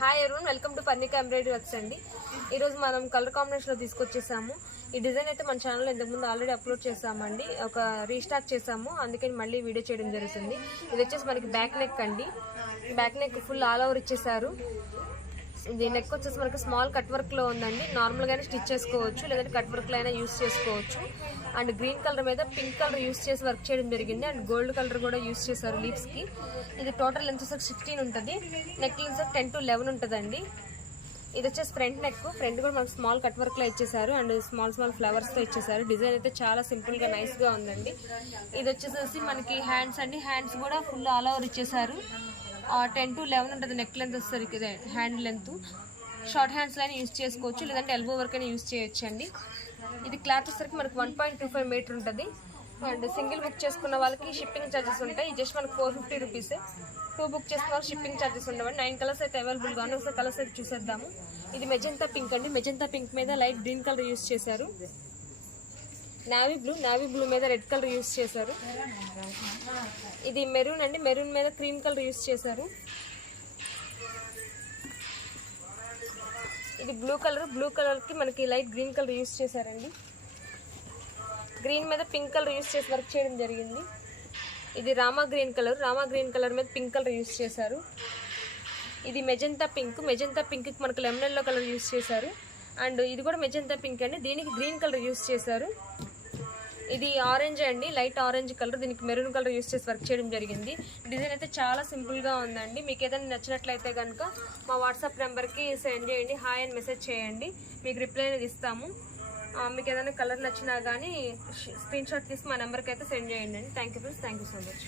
Hi everyone, welcome to Parnika embroidery works అండి. ఈరోజు మనం కలర్ కాంబినేషన్లో తీసుకొచ్చేసాము. ఈ డిజైన్ అయితే మన ఛానల్లో ఇంతకుముందు ఆల్రెడీ అప్లోడ్ చేసామండి. ఒక రీస్టార్ట్ చేసాము, అందుకని మళ్ళీ వీడియో చేయడం జరుగుతుంది. ఇది వచ్చేసి మనకి బ్యాక్ నెక్ అండి. Back neck full all over ఇచ్చేసారు. ఇది నెక్ వచ్చేసి మనకి స్మాల్ కట్ వర్క్లో ఉందండి. నార్మల్గానే స్టిచ్ చేసుకోవచ్చు, లేదంటే కట్ వర్క్లో అయినా యూస్ చేసుకోవచ్చు. అండ్ గ్రీన్ కలర్ మీద పింక్ కలర్ యూస్ చేసి వర్క్ చేయడం జరిగింది. అండ్ గోల్డ్ కలర్ కూడా యూస్ చేశారు లీవ్స్కి. ఇది టోటల్ లెంత్ వచ్చేసి 16 ఉంటుంది. నెక్ లెంత్ 10 to 11 ఉంటుందండి. ఇది వచ్చేసి ఫ్రంట్ నెక్. ఫ్రంట్ కూడా మనకు స్మాల్ కట్ వర్క్లో ఇచ్చేసారు అండ్ స్మాల్ ఫ్లవర్స్తో ఇచ్చేసారు. డిజైన్ అయితే చాలా సింపుల్గా నైస్గా ఉందండి. ఇది వచ్చేసి మనకి హ్యాండ్స్ అండి. హ్యాండ్స్ కూడా ఫుల్ ఆల్ ఓవర్ ఇచ్చేసారు. 10 to 11 ఉంటుంది నెక్ లెంత్ వచ్చేసరికి. హ్యాండ్ లెంత్ షార్ట్ హ్యాండ్స్లో అయినా యూస్ చేసుకోవచ్చు, లేదంటే ఎల్బో వరకు అయినా యూస్ చేయొచ్చు అండి. ఇది క్లాత్ వచ్చేసరికి మనకు 1.25 మీటర్ ఉంటుంది. అండ్ సింగిల్ బుక్ చేసుకున్న వాళ్ళకి షిప్పింగ్ ఛార్జెస్ ఉంటాయి. జస్ట్ మనకు 450 రూపీసే. 2 బుక్ చేసుకున్న వాళ్ళకి షిప్పింగ్ ఛార్జెస్ ఉండవండి. 9 కలర్స్ అయితే అవైలబుల్గా ఉన్నాయి. ఒకసారి కలర్స్ అయితే చూసేద్దాము. ఇది మెజంతా పింక్ అండి. మెజంతా పింక్ మీద లైట్ గ్రీన్ కలర్ యూస్ చేశారు. నావీ బ్లూ మీద రెడ్ కలర్ యూస్ చేశారు. ఇది మెరూన్ అండి. మెరూన్ మీద క్రీమ్ కలర్ యూస్ చేశారు. ఇది బ్లూ కలర్కి మనకి లైట్ గ్రీన్ కలర్ యూస్ చేశారండి. గ్రీన్ మీద పింక్ కలర్ యూస్ చేసి వర్క్ చేయడం జరిగింది. ఇది రామా గ్రీన్ కలర్ మీద పింక్ కలర్ యూస్ చేశారు. ఇది మెజంతా పింక్కి మనకు లెమన్ ఎల్లో కలర్ యూస్ చేశారు. అండ్ ఇది కూడా మెజంతా పింక్ అండి. దీనికి గ్రీన్ కలర్ యూస్ చేశారు. ఇది ఆరెంజ్ అండి, లైట్ ఆరెంజ్ కలర్. దీనికి మెరూన్ కలర్ యూస్ చేసి వర్క్ చేయడం జరిగింది. డిజైన్ అయితే చాలా సింపుల్గా ఉందండి. మీకు ఏదైనా నచ్చినట్లయితే కనుక మా వాట్సాప్ నెంబర్కి సెండ్ చేయండి. హాయ్ అని మెసేజ్ చేయండి, మీకు రిప్లై అనేది ఇస్తాము. మీకు ఏదైనా కలర్ నచ్చినా కానీ స్క్రీన్ షాట్ తీసి మా నెంబర్కి అయితే సెండ్ చేయండి. Thank you friends, thank you so much.